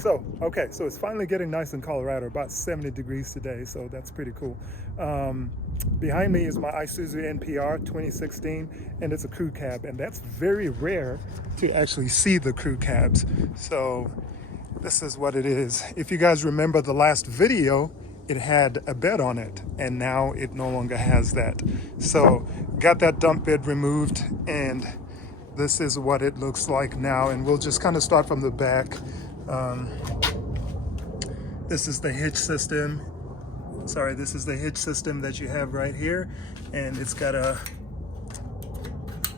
So, okay, so it's finally getting nice in Colorado, about 70 degrees today, so that's pretty cool. Behind me is my ISUZU NPR 2016, and it's a crew cab, and that's very rare to actually see the crew cabs. So this is what it is. If you guys remember the last video, it had a bed on it, and now it no longer has that. So got that dump bed removed, and this is what it looks like now. And we'll just kind of start from the back. This is the hitch system. Sorry, this is the hitch system that you have right here, and it's got a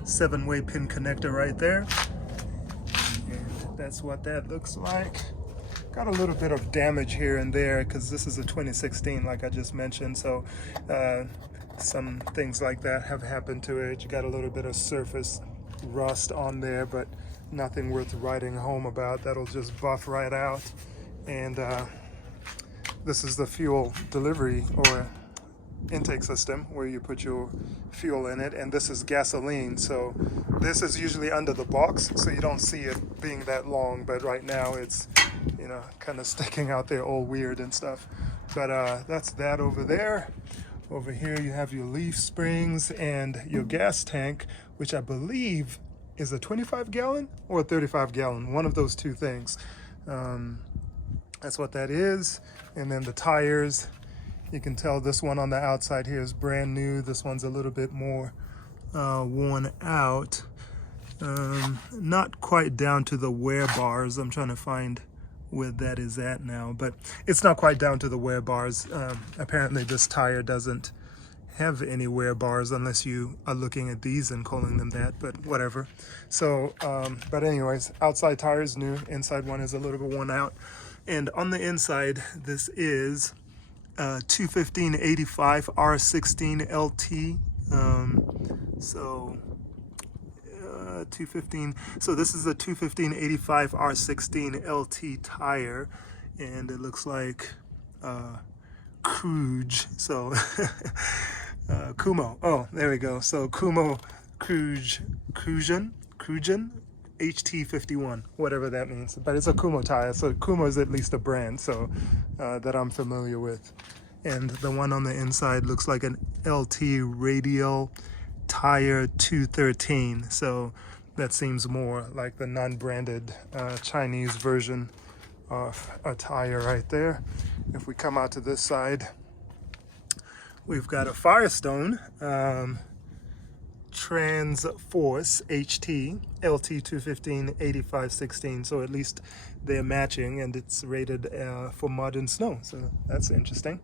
7-way pin connector right there, and that's what that looks like. Got a little bit of damage here and there because this is a 2016, like I just mentioned, so some things like that have happened to it. You got a little bit of surface rust on there, but nothing worth writing home about. That'll just buff right out. And this is the fuel delivery or intake system where you put your fuel in it, and this is gasoline. So this is usually under the box, so you don't see it being that long, but right now it's, you know, kind of sticking out there all weird and stuff. But that's that over there. Over here you have your leaf springs and your gas tank, which I believe is a 25-gallon or a 35-gallon, one of those two things. That's what that is. And then the tires, you can tell this one on the outside here is brand new. This one's a little bit more worn out. Not quite down to the wear bars. I'm trying to find where that is at now, but it's not quite down to the wear bars. Apparently this tire doesn't have any wear bars unless you are looking at these and calling them that, but whatever. So, but anyways, outside tire is new. Inside one is a little bit worn out. And on the inside, this is 215/85 R16 LT. 215. So this is a 215/85 R16 LT tire, and it looks like Kruge. So Kumo. Oh, there we go. So Kumo Krugen HT51, whatever that means. But it's a Kumo tire, so Kumo is at least a brand, so that I'm familiar with. And the one on the inside looks like an LT radial tire 213. So that seems more like the non-branded Chinese version of a tire right there. If we come out to this side, we've got a Firestone Transforce HT LT 215/85/16. So at least they're matching, and it's rated for mud and snow. So that's interesting.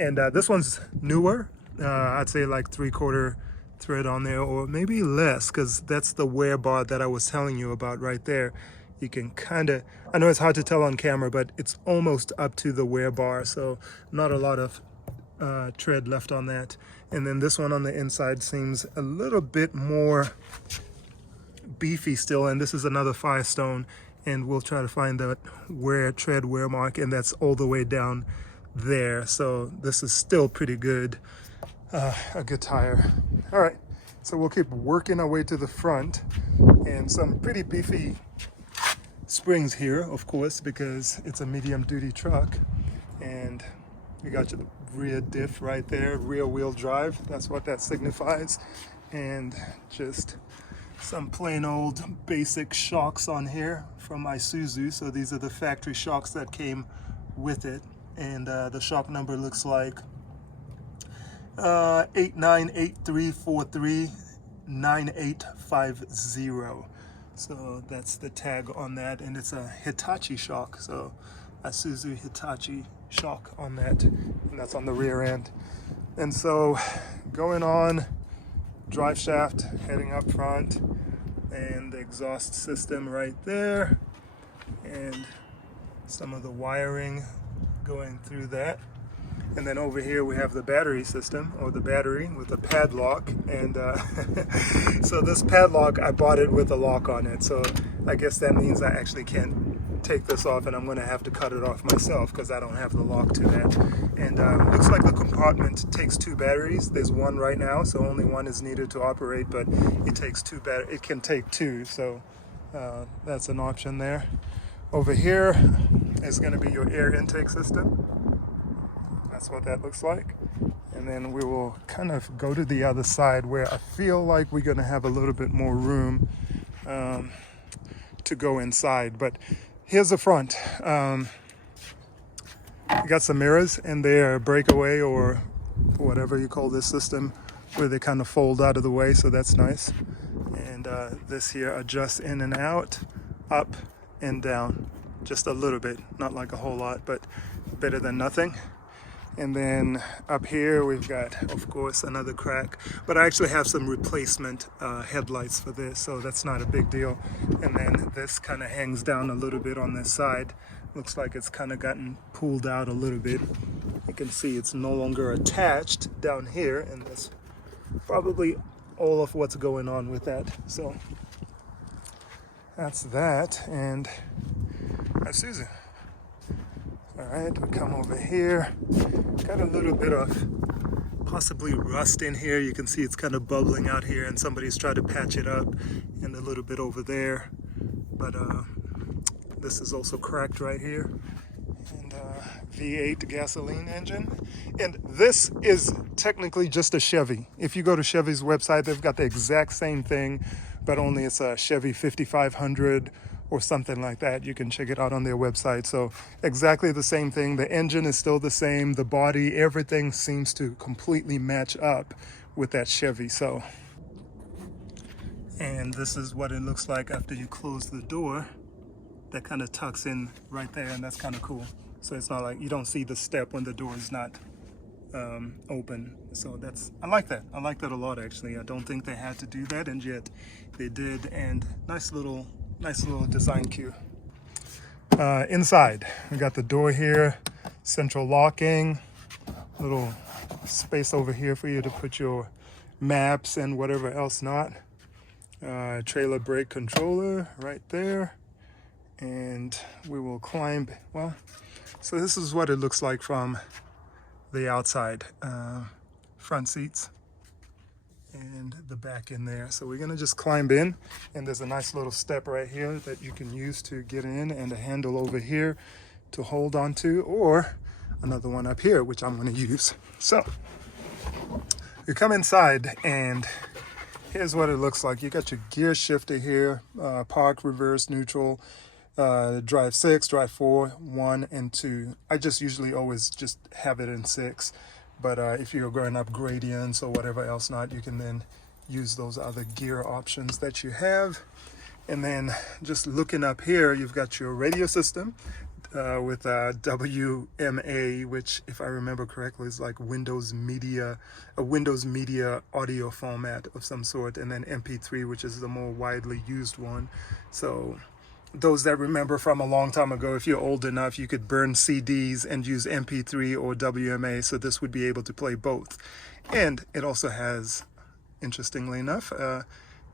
And this one's newer. I'd say like 3/4 thread on there, or maybe less, because that's the wear bar that I was telling you about right there. You can kind of, I know it's hard to tell on camera, but it's almost up to the wear bar, so not a lot of tread left on that. And then this one on the inside seems a little bit more beefy still, and this is another Firestone, and we'll try to find that tread wear mark, and that's all the way down there. So this is still pretty good. A good tire. All right, so we'll keep working our way to the front, and some pretty beefy springs here, of course, because it's a medium duty truck. And you got your rear diff right there, rear wheel drive, that's what that signifies. And just some plain old basic shocks on here from ISUZU. So these are the factory shocks that came with it, and the shock number looks like 8983439850. So that's the tag on that, and it's a Hitachi shock. So ISUZU Hitachi shock on that, and that's on the rear end. And so going on, drive shaft heading up front, and the exhaust system right there, and some of the wiring going through that. And then over here we have the battery system, or the battery with a padlock. And so this padlock, I bought it with a lock on it. So I guess that means I actually can't take this off, and I'm going to have to cut it off myself because I don't have the lock to that. And looks like the compartment takes 2 batteries. There's one right now, so only one is needed to operate, but it takes 2 batteries. It can take 2, so that's an option there. Over here, is going to be your air intake system. That's what that looks like. And then we will kind of go to the other side where I feel like we're going to have a little bit more room to go inside. But here's the front. You got some mirrors and they're breakaway or whatever you call this system, where they kind of fold out of the way, so that's nice. And this here adjusts in and out, up and down, just a little bit, not like a whole lot, but better than nothing. And then up here we've got, of course, another crack, but I actually have some replacement headlights for this, so that's not a big deal. And then this kind of hangs down a little bit on this side. Looks like it's kind of gotten pulled out a little bit. You can see it's no longer attached down here, and that's probably all of what's going on with that. So that's that, and ISUZU. All right, we come over here. Got a little bit of possibly rust in here. You can see it's kind of bubbling out here, and somebody's tried to patch it up, and a little bit over there. But this is also cracked right here. And V8 gasoline engine. And this is technically just a Chevy. If you go to Chevy's website, they've got the exact same thing, but only it's a Chevy 5500 or something like that. You can check it out on their website. So exactly the same thing. The engine is still the same. The body, everything seems to completely match up with that Chevy. So, and this is what it looks like after you close the door. That kind of tucks in right there, and that's kind of cool. So it's not like you don't see the step when the door is not open. So I like that. I like that a lot, actually. I don't think they had to do that, and yet they did. And nice little design cue. Inside, we got the door here, central locking, little space over here for you to put your maps and whatever else not. Trailer brake controller right there. And we will climb, well, so this is what it looks like from the outside. Front seats and the back in there. So we're gonna just climb in, and there's a nice little step right here that you can use to get in, and a handle over here to hold on to, or another one up here, which I'm gonna use. So you come inside, and here's what it looks like. You got your gear shifter here, park, reverse, neutral, drive 6, drive 4, 1, and 2. I just usually always just have it in 6, but if you're going up gradients or whatever else not, you can then use those other gear options that you have. And then just looking up here, you've got your radio system with WMA, which, if I remember correctly, is like Windows Media, a Windows Media audio format of some sort, and then MP3, which is the more widely used one. So those that remember from a long time ago, if you're old enough, you could burn CDs and use MP3 or WMA, so this would be able to play both. And it also has, interestingly enough, a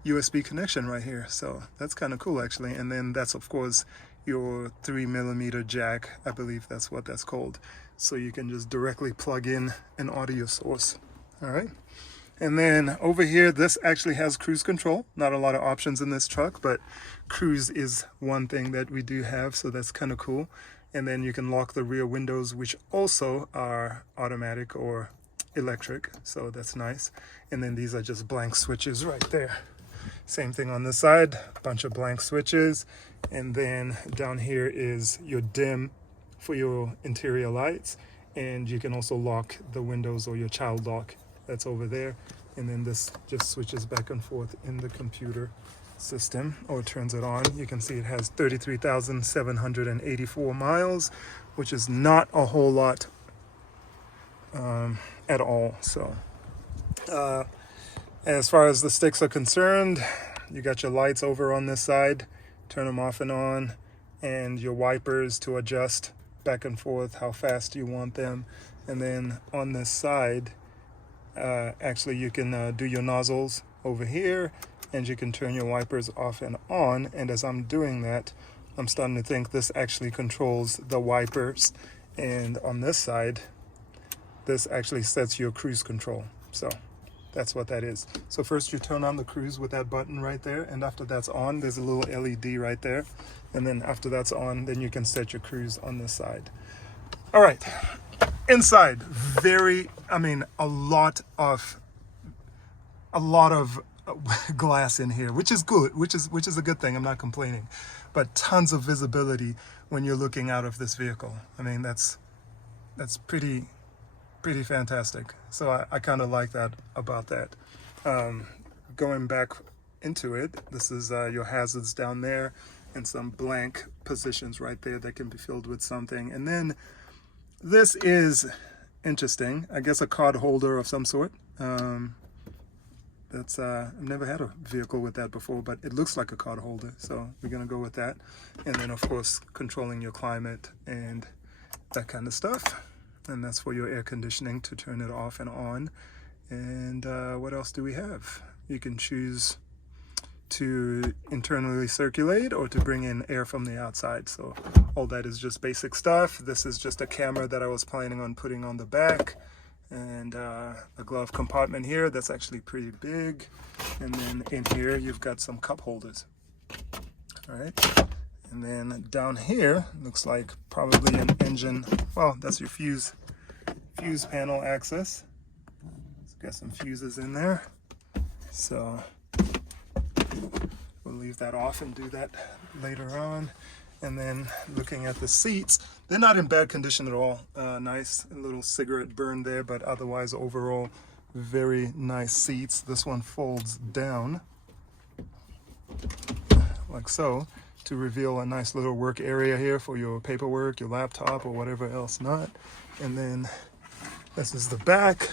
USB connection right here, so that's kind of cool, actually. And then that's, of course, your 3mm jack. I believe that's what that's called. So you can just directly plug in an audio source. All right. And then over here, this actually has cruise control. Not a lot of options in this truck, but cruise is one thing that we do have, so that's kind of cool. And then you can lock the rear windows, which also are automatic or electric, so that's nice. And then these are just blank switches right there. Same thing on this side, a bunch of blank switches. And then down here is your dim for your interior lights. And you can also lock the windows or your child lock. That's over there. And then this just switches back and forth in the computer system, or turns it on. You can see it has 33,784 miles, which is not a whole lot at all. So as far as the sticks are concerned, you got your lights over on this side, turn them off and on, and your wipers to adjust back and forth how fast you want them. And then on this side, actually you can do your nozzles over here, and you can turn your wipers off and on. And as I'm doing that, I'm starting to think this actually controls the wipers. And on this side, this actually sets your cruise control. So That's what that is. So first you turn on the cruise with that button right there, and after that's on, there's a little LED right there. And then after that's on, then you can set your cruise on this side. All right, inside, a lot of glass in here, which is good, which is a good thing. I'm not complaining, but tons of visibility when you're looking out of this vehicle. I mean, that's pretty fantastic. So I kind of like that about that. Going back into it, this is your hazards down there and some blank positions right there that can be filled with something. And then this is interesting, I guess a card holder of some sort. That's I've never had a vehicle with that before, but it looks like a card holder, so we're gonna go with that. And then of course controlling your climate and that kind of stuff. And that's for your air conditioning to turn it off and on. And what else do we have? You can choose to internally circulate or to bring in air from the outside. So all that is just basic stuff. This is just a camera that I was planning on putting on the back, and a glove compartment here that's actually pretty big. And then in here you've got some cup holders. All right. And then down here looks like probably an engine. Well, that's your fuse panel access. It's got some fuses in there. So we'll leave that off and do that later on. And then looking at the seats, they're not in bad condition at all. Nice little cigarette burn there, but otherwise overall very nice seats. This one folds down like so, to reveal a nice little work area here for your paperwork, your laptop, or whatever else not. And then this is the back.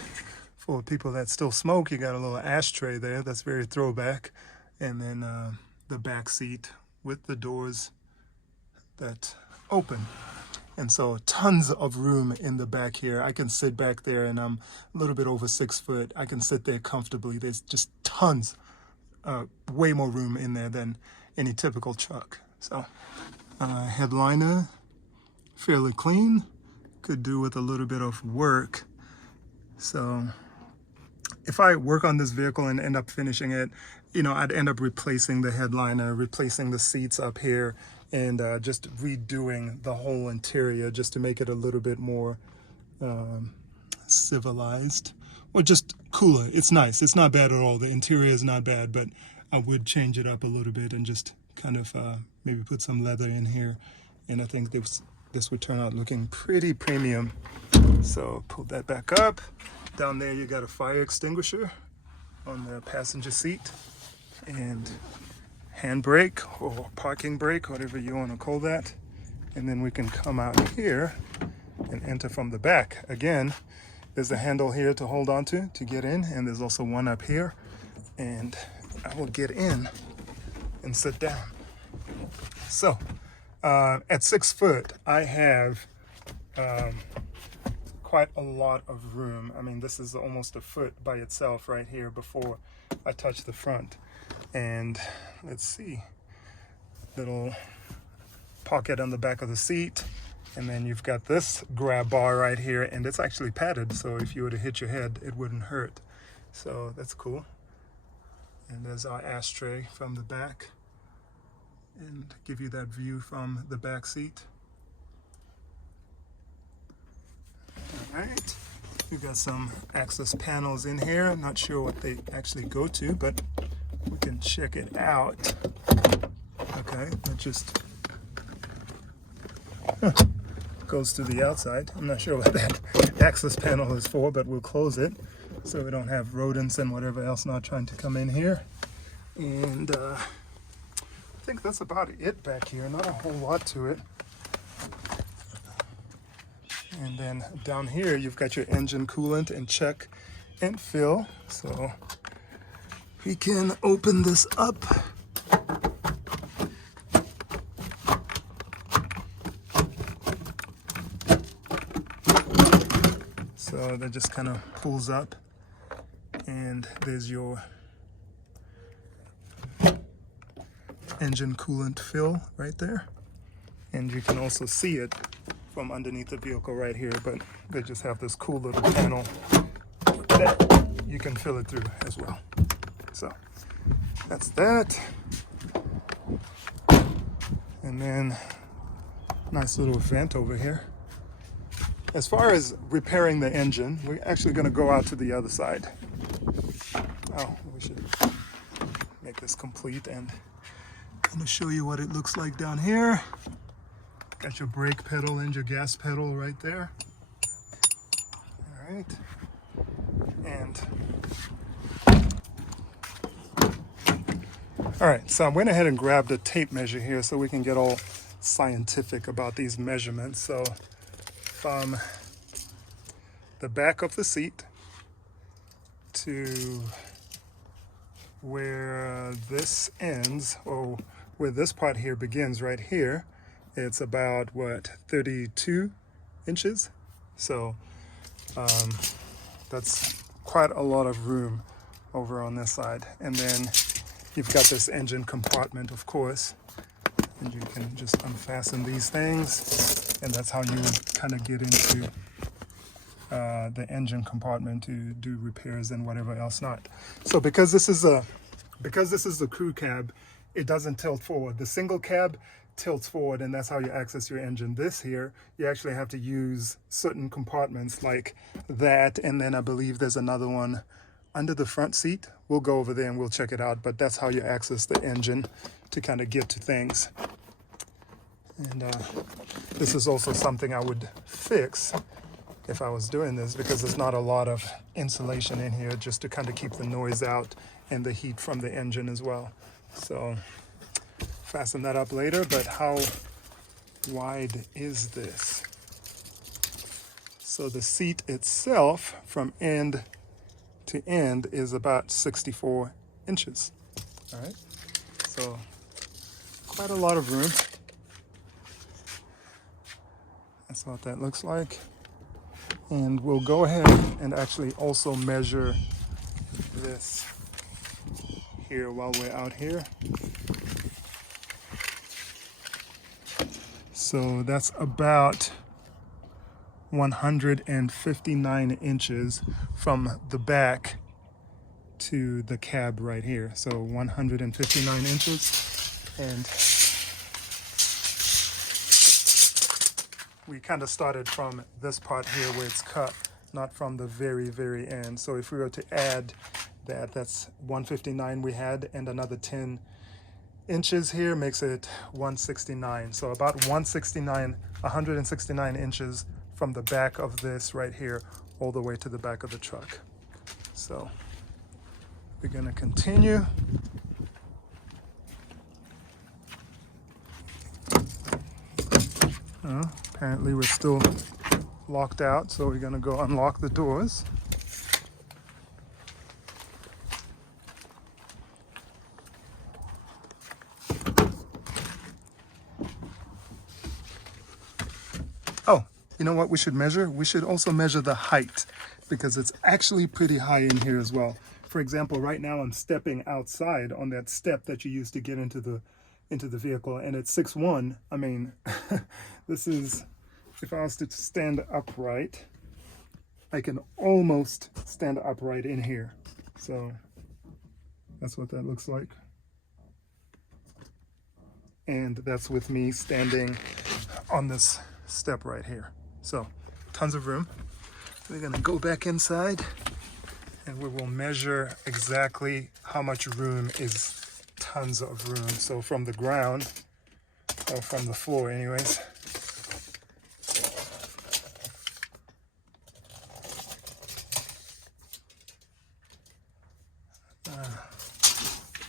For people that still smoke, you got a little ashtray there. That's very throwback. And then the back seat with the doors that open. And so tons of room in the back here. I can sit back there, and I'm a little bit over 6 foot. I can sit there comfortably. There's just tons, way more room in there than any typical truck. So headliner, fairly clean, could do with a little bit of work. So if I work on this vehicle and end up finishing it, you know, I'd end up replacing the headliner, replacing the seats up here, and just redoing the whole interior just to make it a little bit more civilized, or just cooler. It's nice. It's not bad at all. The interior is not bad, but I would change it up a little bit and just kind of maybe put some leather in here. And I think this would turn out looking pretty premium. So pull that back up. Down there you got a fire extinguisher on the passenger seat, and handbrake or parking brake, whatever you want to call that. And then we can come out here and enter from the back. Again, there's a handle here to hold on to get in, and there's also one up here. And I will get in and sit down. So at 6 foot, I have quite a lot of room. I mean, this is almost a foot by itself right here before I touch the front. And let's see, little pocket on the back of the seat. And then you've got this grab bar right here, and it's actually padded, so if you were to hit your head, it wouldn't hurt. So that's cool. And there's our ashtray from the back, and give you that view from the back seat. All right, we've got some access panels in here. I'm not sure what they actually go to, but we can check it out. Okay, that just goes to the outside. I'm not sure what that access panel is for, but we'll close it so we don't have rodents and whatever else not trying to come in here. And I think that's about it back here. Not a whole lot to it. And then down here you've got your engine coolant and check and fill. So we can open this up. So that just kind of pulls up, and there's your engine coolant fill right there. And you can also see it from underneath the vehicle right here, but they just have this cool little panel that you can fill it through as well. So that's that. And then nice little vent over here. As far as repairing the engine, we're actually going to go out to the other side. Oh, we should make this complete, and I'm going to show you what it looks like down here. Got your brake pedal and your gas pedal right there. All right. And all right, so I went ahead and grabbed a tape measure here so we can get all scientific about these measurements. So from the back of the seat to where this ends, or where this part here begins right here, it's about what, 32 inches. So that's quite a lot of room over on this side. And then you've got this engine compartment, of course, and you can just unfasten these things, and that's how you kind of get into the engine compartment to do repairs and whatever else not. So because this is the crew cab, it doesn't tilt forward. The single cab tilts forward, and that's how you access your engine. This here, you actually have to use certain compartments like that, and then I believe there's another one under the front seat. We'll go over there and we'll check it out, but that's how you access the engine to kind of get to things. And this is also something I would fix if I was doing this, because there's not a lot of insulation in here, just to kind of keep the noise out and the heat from the engine as well. So fasten that up later. But how wide is this? So the seat itself from end to end is about 64 inches. All right, so quite a lot of room. That's what that looks like. And we'll go ahead and actually also measure this here while we're out here. So that's about 159 inches from the back to the cab right here. So 159 inches. And we kind of started from this part here where it's cut, not from the very, very end. So if we were to add that, that's 159 we had, and another 10 inches here makes it 169. So about 169 inches from the back of this right here all the way to the back of the truck. So we're gonna continue. Apparently we're still locked out, so we're gonna go unlock the doors. Oh, you know what we should measure? We should also measure the height, because it's actually pretty high in here as well. For example, right now I'm stepping outside on that step that you use to get into the vehicle, and it's 6'1". I mean, this is, if I was to stand upright, I can almost stand upright in here. So that's what that looks like. And that's with me standing on this step right here. So tons of room. We're gonna go back inside and we will measure exactly how much room is tons of room. So from the ground, or from the floor anyways.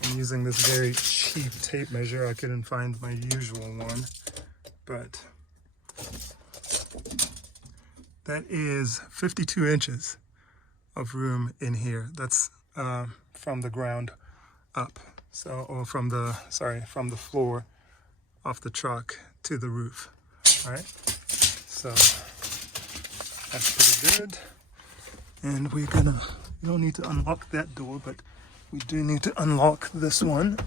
I'm using this very cheap tape measure. I couldn't find my usual one, but that is 52 inches of room in here. That's from the ground up. So, or from the floor off the truck to the roof. All right, so that's pretty good. And we don't need to unlock that door, but we do need to unlock this one.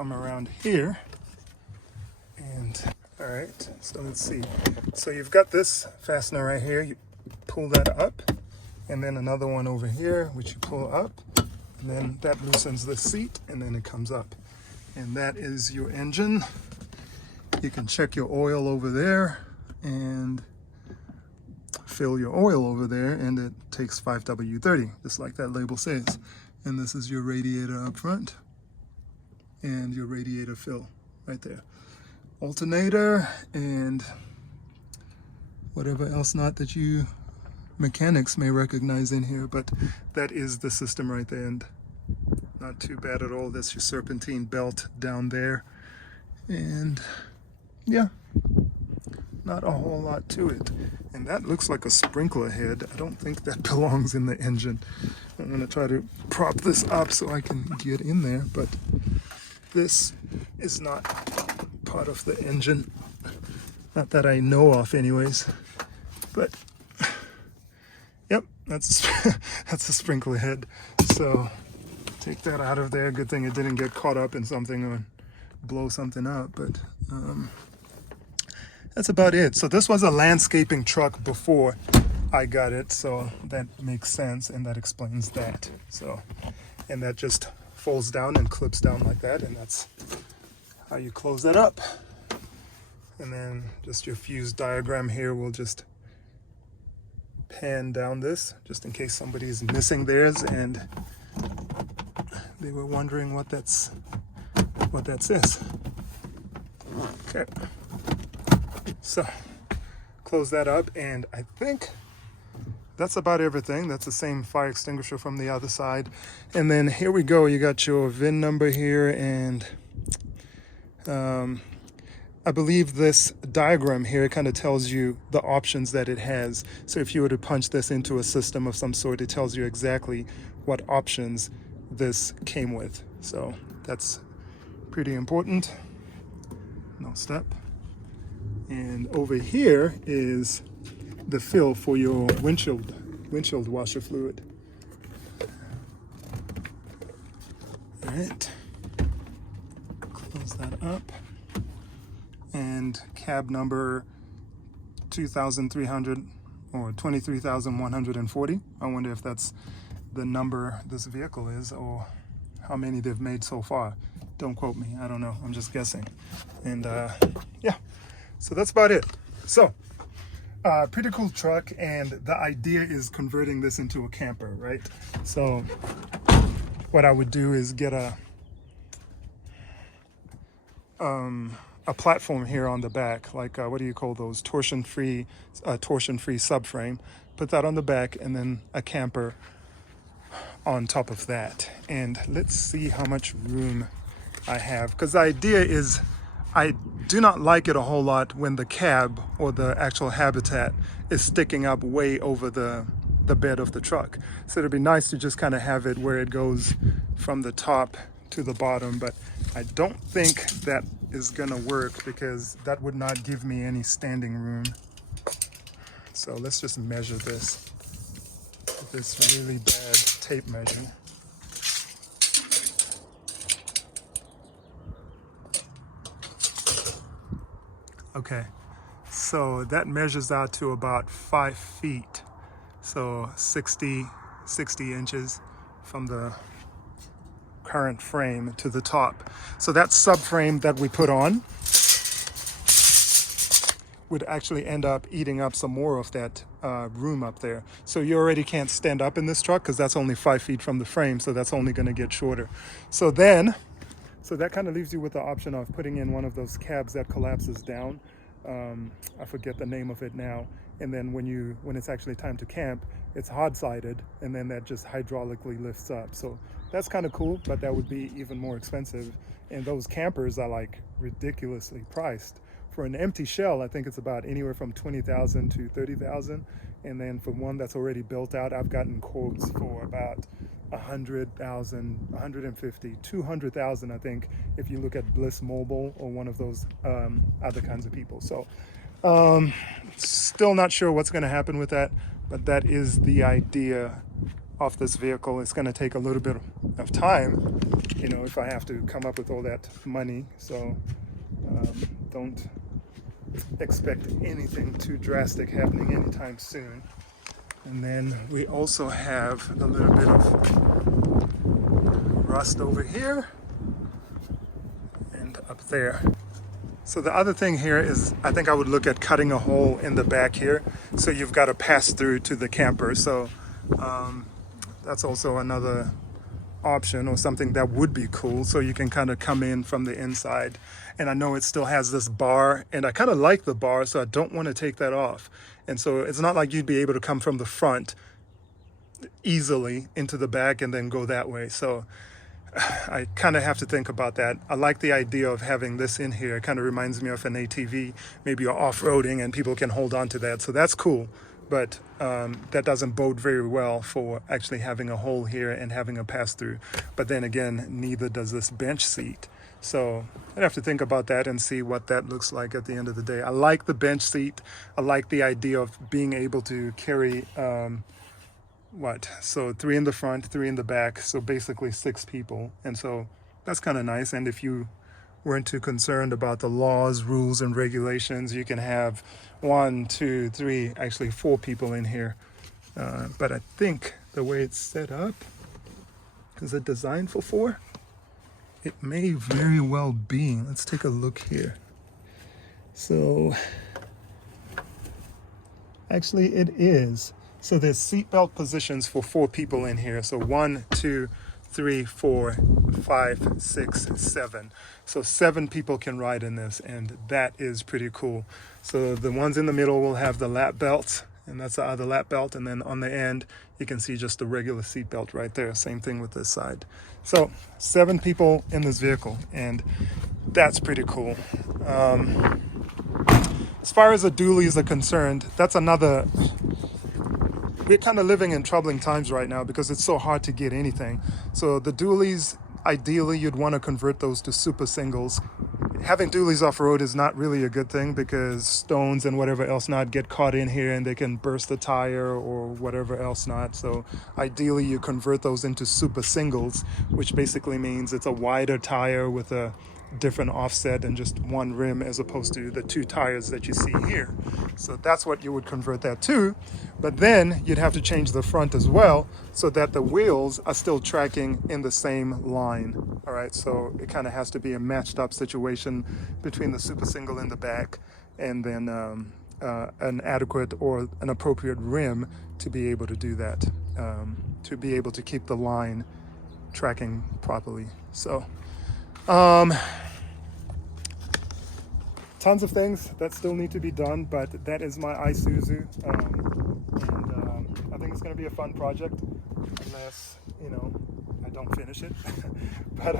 come around here. And all right, so let's see. So you've got this fastener right here. You pull that up, and then another one over here, which you pull up, and then that loosens the seat, and then it comes up. And that is your engine. You can check your oil over there and fill your oil over there, and it takes 5W30, just like that label says. And this is your radiator up front and your radiator fill right there. Alternator and whatever else not that you mechanics may recognize in here, but that is the system right there, and not too bad at all. That's your serpentine belt down there, and yeah, not a whole lot to it. And that looks like a sprinkler head. I don't think that belongs in the engine. I'm going to try to prop this up so I can get in there, but this is not part of the engine. Not that I know of anyways. But yep, that's that's a sprinkler head. So take that out of there. Good thing it didn't get caught up in something or blow something up, but that's about it. So this was a landscaping truck before I got it, so that makes sense, and that explains that. So, and that just folds down and clips down like that, and that's how you close that up. And then just your fuse diagram here will just pan down this, just in case somebody's missing theirs and they were wondering what that says. Okay. So close that up, and I think that's about everything. That's the same fire extinguisher from the other side. And then here we go. You got your VIN number here, and I believe this diagram here kind of tells you the options that it has. So if you were to punch this into a system of some sort, it tells you exactly what options this came with. So that's pretty important. No step. And over here is the fill for your windshield washer fluid. All right, close that up. And cab number 2,300 or 23,140. I wonder if that's the number this vehicle is, or how many they've made so far. Don't quote me, I don't know, I'm just guessing. And yeah, so that's about it. So pretty cool truck, and the idea is converting this into a camper, right? So what I would do is get a platform here on the back, like what do you call those, torsion-free subframe. Put that on the back, and then a camper on top of that. And let's see how much room I have, because the idea is I do not like it a whole lot when the cab or the actual habitat is sticking up way over the bed of the truck. So it'd be nice to just kind of have it where it goes from the top to the bottom, but I don't think that is gonna work because that would not give me any standing room. So let's just measure this with this really bad tape measure. Okay, so that measures out to about 5 feet. So 60 inches from the current frame to the top. So that subframe that we put on would actually end up eating up some more of that room up there. So you already can't stand up in this truck because that's only 5 feet from the frame, so that's only going to get shorter. So that kind of leaves you with the option of putting in one of those cabs that collapses down. I forget the name of it now. And then when it's actually time to camp, it's hard-sided, and then that just hydraulically lifts up. So that's kind of cool, but that would be even more expensive. And those campers are like ridiculously priced. For an empty shell, I think it's about anywhere from $20,000 to $30,000. And then for one that's already built out, I've gotten quotes for about $100,000, $150,000, $200,000, I think, if you look at Bliss Mobile or one of those other kinds of people. So still not sure what's going to happen with that, but that is the idea off this vehicle. It's going to take a little bit of time, you know, if I have to come up with all that money. So don't expect anything too drastic happening anytime soon. And then we also have a little bit of rust over here and up there. So the other thing here is, I think I would look at cutting a hole in the back here, so you've got a pass through to the camper. So that's also another option, or something that would be cool, so you can kind of come in from the inside. And I know it still has this bar, and I kind of like the bar, so I don't want to take that off. And so it's not like you'd be able to come from the front easily into the back and then go that way. So I kind of have to think about that. I like the idea of having this in here. It kind of reminds me of an ATV. Maybe you're off-roading and people can hold on to that. So that's cool. But that doesn't bode very well for actually having a hole here and having a pass-through. But then again, neither does this bench seat. So I'd have to think about that and see what that looks like at the end of the day. I like the bench seat. I like the idea of being able to carry so 3 in the front, 3 in the back, so basically 6 people. And so that's kind of nice. And if you weren't too concerned about the laws, rules, and regulations, you can have 1, 2, 3, actually 4 people in here. But I think the way it's set up, is it designed for 4? It may very well be. Let's take a look here. So actually it is. So there's seatbelt positions for 4 people in here. So 1, 2, 3, 4, 5, 6, 7. So 7 people can ride in this, and that is pretty cool. So the ones in the middle will have the lap belts, and that's the other lap belt. And then on the end, you can see just the regular seat belt right there. Same thing with this side. So 7 people in this vehicle, and that's pretty cool. As far as the dualies are concerned, that's another... We're kind of living in troubling times right now because it's so hard to get anything. So the dualies, ideally, you'd want to convert those to super singles. Having dualies off-road is not really a good thing because stones and whatever else not get caught in here and they can burst the tire or whatever else not. So ideally, you convert those into super singles, which basically means it's a wider tire with a different offset and just one rim, as opposed to the 2 tires that you see here. So that's what you would convert that to. But then you'd have to change the front as well so that the wheels are still tracking in the same line. All right, so it kind of has to be a matched up situation between the super single in the back and then an adequate or an appropriate rim to be able to do that, to be able to keep the line tracking properly. So tons of things that still need to be done, but that is my ISUZU, and I think it's going to be a fun project, unless, you know, I don't finish it. But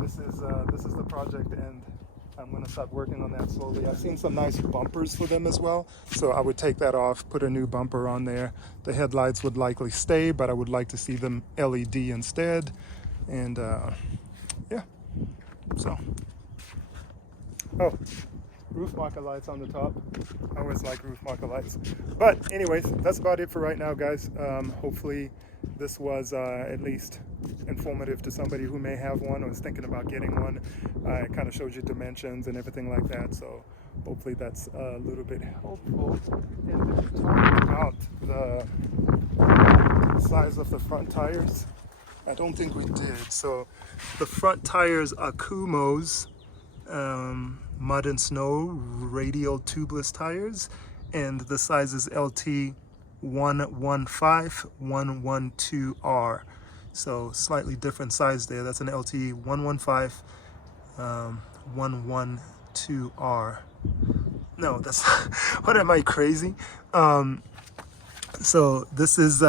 this is the project, and I'm going to start working on that slowly. I've seen some nice bumpers for them as well, so I would take that off, put a new bumper on there. The headlights would likely stay, but I would like to see them LED instead, and yeah. So, roof marker lights on the top. I always like roof marker lights. But anyways, that's about it for right now, guys. Hopefully this was at least informative to somebody who may have one or is thinking about getting one. I kind of showed you dimensions and everything like that, so hopefully that's a little bit helpful. And if you talk about the size of the front tires, I don't think we did. So the front tires are Kumho's mud and snow radial tubeless tires, and the size is LT 115-112R. So slightly different size there. That's an LT 115-112R. No, that's what, am I crazy? So this is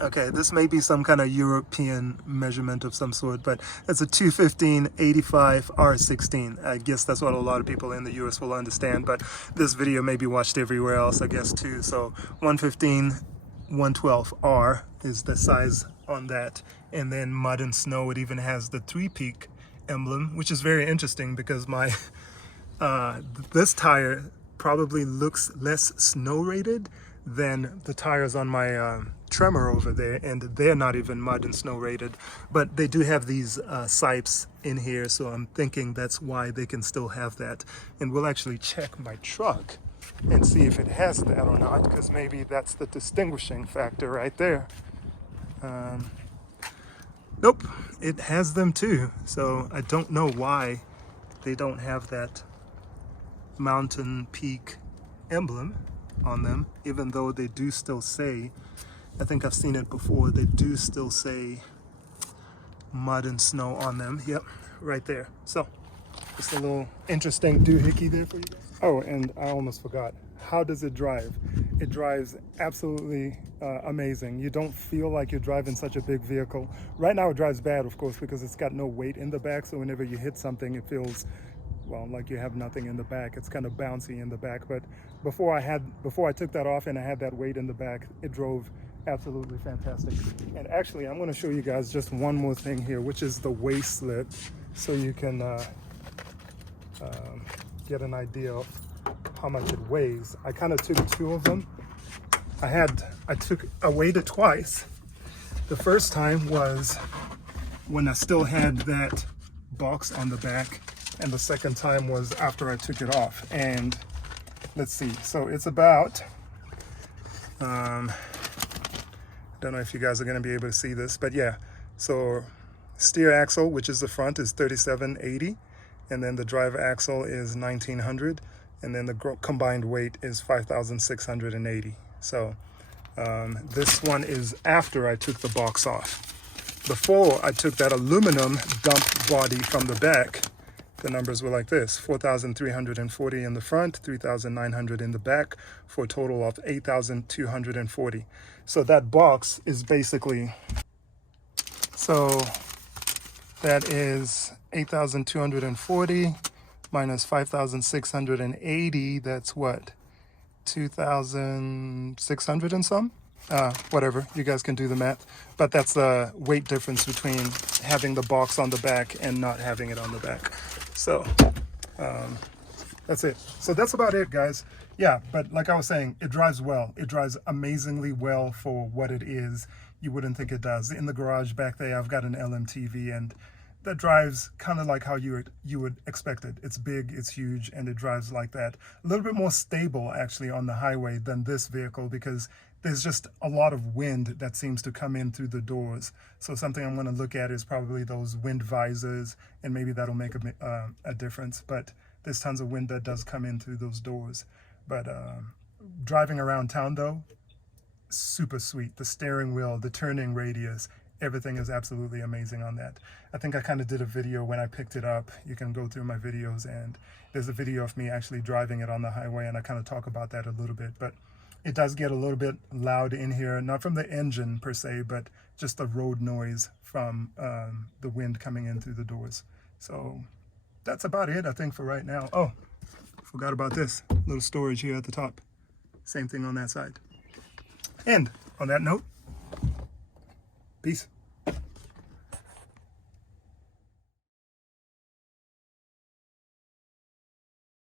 okay, this may be some kind of European measurement of some sort, but it's a 215/85 R16. I guess that's what a lot of people in the US will understand, but this video may be watched everywhere else, I guess, too. So 115/112R is the size on that. And then mud and snow, it even has the 3-peak emblem, which is very interesting because my this tire probably looks less snow rated than the tires on my Tremor over there, and they're not even mud and snow rated, but they do have these sipes in here, so I'm thinking that's why they can still have that. And we'll actually check my truck and see if it has that or not, because maybe that's the distinguishing factor right there. Nope, it has them too, so I don't know why they don't have that mountain peak emblem on them, even though they do still say, I think I've seen it before, they do still say mud and snow on them. Yep, right there. So just a little interesting doohickey there for you guys. Oh, and I almost forgot, how does it drive? It drives absolutely amazing. You don't feel like you're driving such a big vehicle. Right now it drives bad, of course, because it's got no weight in the back, so whenever you hit something it feels, well, like you have nothing in the back. It's kind of bouncy in the back, but before I took that off and I had that weight in the back, it drove absolutely fantastic. And actually, I'm going to show you guys just one more thing here, which is the waist slit, so you can get an idea of how much it weighs. I kind of took two of them. I weighed it twice. The first time was when I still had that box on the back, and the second time was after I took it off. And let's see, so it's about don't know if you guys are going to be able to see this, but yeah, so steer axle, which is the front, is 3780, and then the drive axle is 1900, and then the combined weight is 5680. So this one is after I took the box off. Before I took that aluminum dump body from the back, the numbers were like this: 4,340 in the front, 3,900 in the back, for a total of 8,240. So that box is basically, so that is 8,240 minus 5,680. That's what, 2,600 and some? Whatever, you guys can do the math. But that's the weight difference between having the box on the back and not having it on the back. So that's it. So that's about it, guys. Yeah, but like I was saying, it drives well. It drives amazingly well for what it is. You wouldn't think it does. In the garage back there, I've got an LMTV, and that drives kind of like how you would expect it. It's big, it's huge, and it drives like that. A little bit more stable, actually, on the highway than this vehicle, because there's just a lot of wind that seems to come in through the doors. So something I'm going to look at is probably those wind visors, and maybe that'll make a difference. But there's tons of wind that does come in through those doors. But driving around town, though, super sweet. The steering wheel, the turning radius, everything is absolutely amazing on that. I think I kind of did a video when I picked it up. You can go through my videos, and there's a video of me actually driving it on the highway, and I kind of talk about that a little bit. But it does get a little bit loud in here, not from the engine per se, but just the road noise from the wind coming in through the doors. So that's about it, I think, for right now. Oh, forgot about this little storage here at the top. Same thing on that side. And on that note, peace.